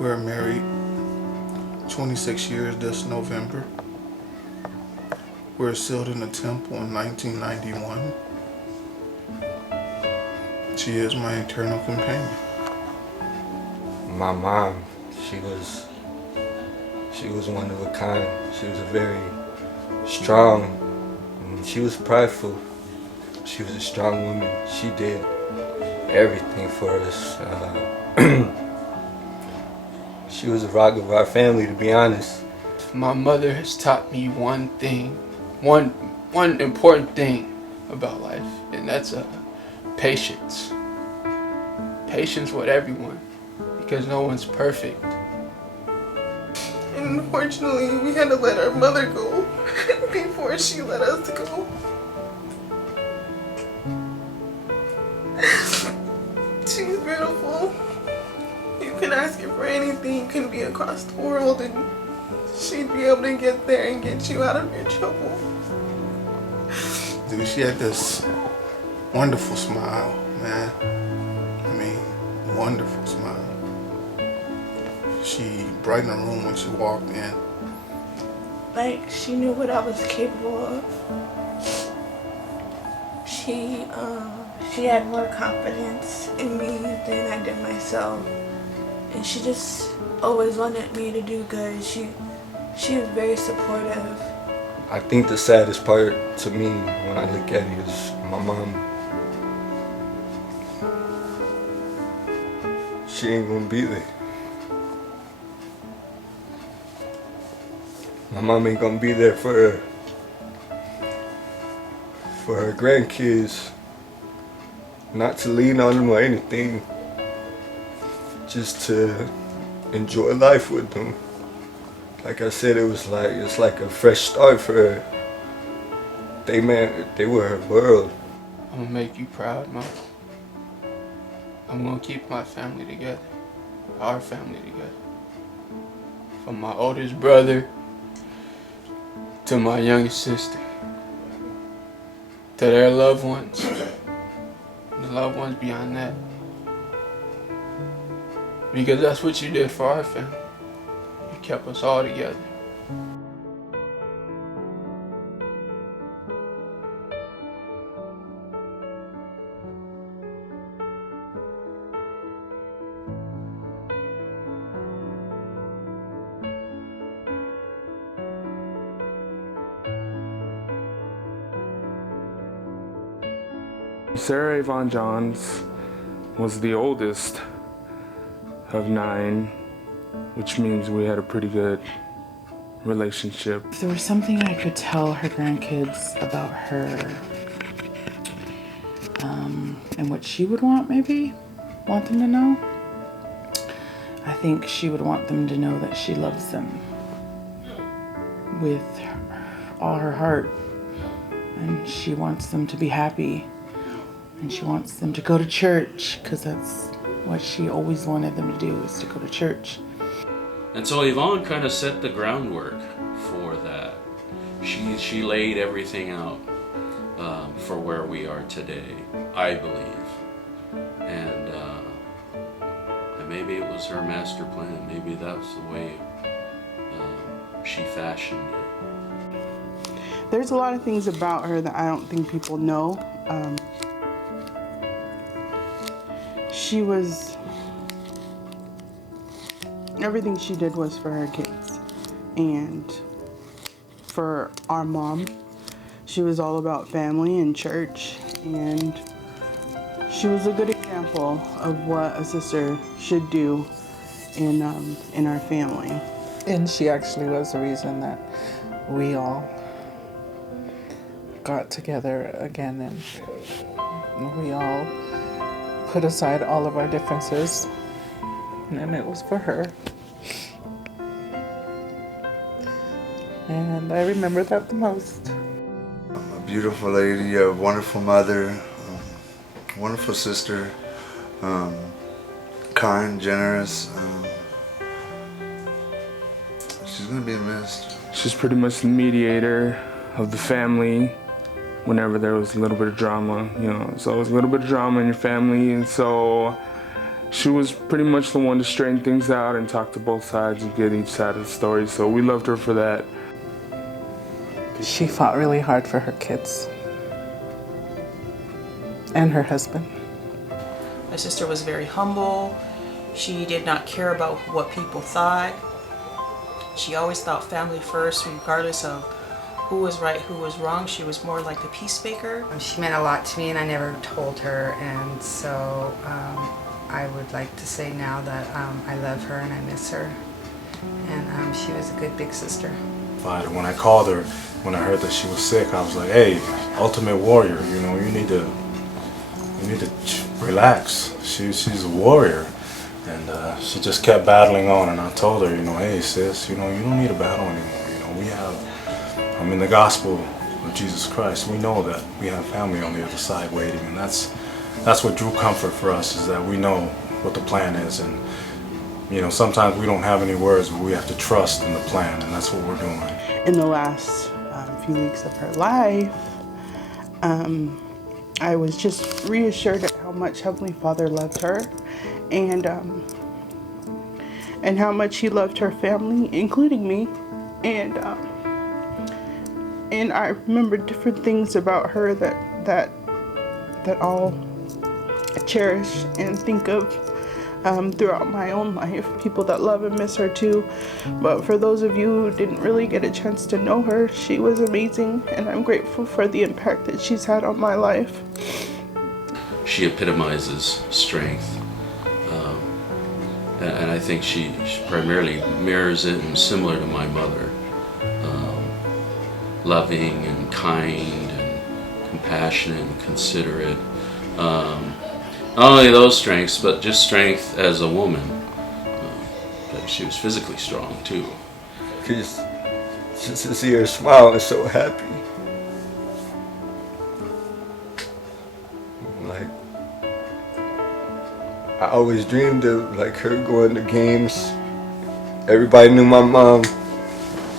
We're married 26 years this November. We were sealed in the temple in 1991. She is my eternal companion. My mom, she was one of a kind. She was a very strong, she was prideful. She was a strong woman. She did everything for us. She was the rock of our family, to be honest. My mother has taught me one thing, one important thing about life, and that's patience. Patience with everyone, because no one's perfect. And unfortunately, we had to let our mother go before she let us go. She's beautiful. You can ask her for anything. You can be across the world and she'd be able to get there and get you out of your trouble. Dude, she had this wonderful smile, man. I mean, wonderful smile. She brightened the room when she walked in. Like, she knew what I was capable of. She had more confidence in me than I did myself. And she just always wanted me to do good. She was very supportive. I think the saddest part to me when I look at it is my mom. She ain't gonna be there. My mom ain't gonna be there for her grandkids. Not to lean on them or anything. Just to enjoy life with them. Like I said, it's like a fresh start for her. They were her world. I'm gonna make you proud, Mom. I'm gonna keep my family together, our family together. From my oldest brother to my youngest sister, to their loved ones, and the loved ones beyond that. Because that's what you did for our family. You kept us all together. Sera Avon Johns was the oldest of 9, which means we had a pretty good relationship. If there was something I could tell her grandkids about her, and what she would want them to know, I think she would want them to know that she loves them with all her heart, and she wants them to be happy, and she wants them to go to church, because that's what she always wanted them to do, is to go to church. And so Yvonne kind of set the groundwork for that. She laid everything out for where we are today, I believe. And maybe it was her master plan. Maybe that was the way she fashioned it. There's a lot of things about her that I don't think people know. Everything she did was for her kids and for our mom. She was all about family and church, and she was a good example of what a sister should do in our family. And she actually was the reason that we all got together again, and we all put aside all of our differences, and it was for her. And I remember that the most. A beautiful lady, a wonderful mother, wonderful sister, kind, generous. She's gonna be missed. She's pretty much the mediator of the family. Whenever there was a little bit of drama, there's always a little bit of drama in your family, and so she was pretty much the one to straighten things out and talk to both sides and get each side of the story. So we loved her for that. She fought really hard for her kids and her husband. My sister was very humble. She did not care about what people thought. She always thought family first, regardless of who was right, who was wrong. She was more like a peacemaker. She meant a lot to me, and I never told her, and so I would like to say now that I love her and I miss her, and she was a good big sister. But when I called her, when I heard that she was sick, I was like, "Hey, Ultimate Warrior, you know, you need to relax. She's a warrior." And she just kept battling on, and I told her, you know, "Hey sis, you know, you don't need to battle anymore. You know, I'm in the gospel of Jesus Christ. We know that we have family on the other side waiting," and that's what drew comfort for us, is that we know what the plan is. And you know, sometimes we don't have any words, but we have to trust in the plan, and that's what we're doing. In the last few weeks of her life, I was just reassured at how much Heavenly Father loved her, and how much He loved her family, including me, and I remember different things about her that I'll cherish and think of throughout my own life. People that love and miss her too. But for those of you who didn't really get a chance to know her, she was amazing, and I'm grateful for the impact that she's had on my life. She epitomizes strength. And I think she primarily mirrors it, and similar to my mother. Loving and kind and compassionate and considerate. Not only those strengths, but just strength as a woman. She was physically strong too. Just to see her smile and so happy. Like, I always dreamed of like her going to games. Everybody knew my mom.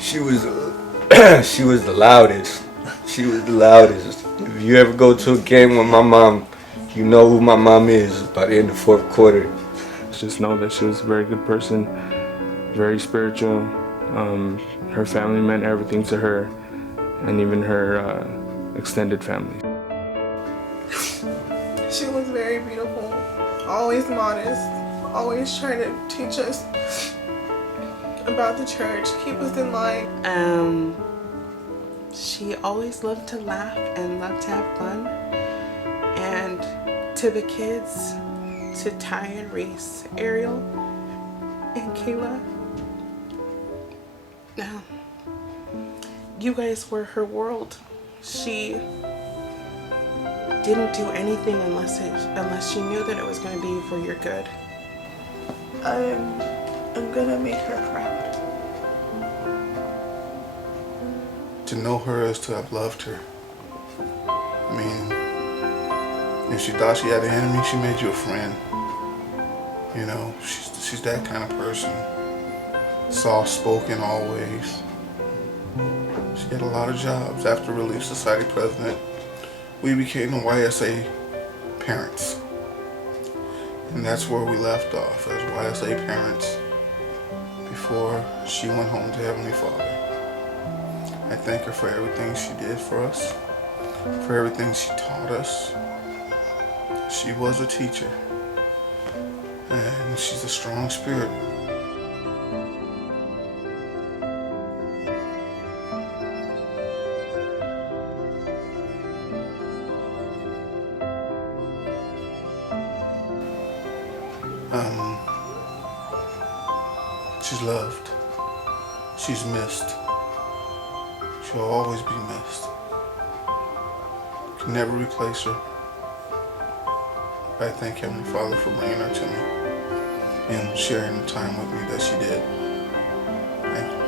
She was the loudest. She was the loudest. If you ever go to a game with my mom, you know who my mom is by the end of the fourth quarter. Just know that she was a very good person, very spiritual. Her family meant everything to her, and even her extended family. She was very beautiful, always modest, always trying to teach us about the church, keep us in line. She always loved to laugh and loved to have fun. And to the kids, to Ty and Reese, Ariel and Kayla, you guys were her world. She didn't do anything unless she knew that it was going to be for your good. I'm gonna make her proud. To know her is to have loved her. I mean, if she thought she had an enemy, she made you a friend. You know, she's that kind of person. Soft-spoken always. She had a lot of jobs. After Relief Society president, we became the YSA parents. And that's where we left off, as YSA parents, before she went home to Heavenly Father. I thank her for everything she did for us, for everything she taught us. She was a teacher, and she's a strong spirit. She's loved. She's missed. She'll always be missed. Can never replace her. I thank Heavenly Father for bringing her to me and sharing the time with me that she did. Thank you.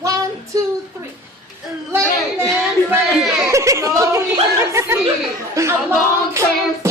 1, 2, 3. Land and slowly and steady, a long-term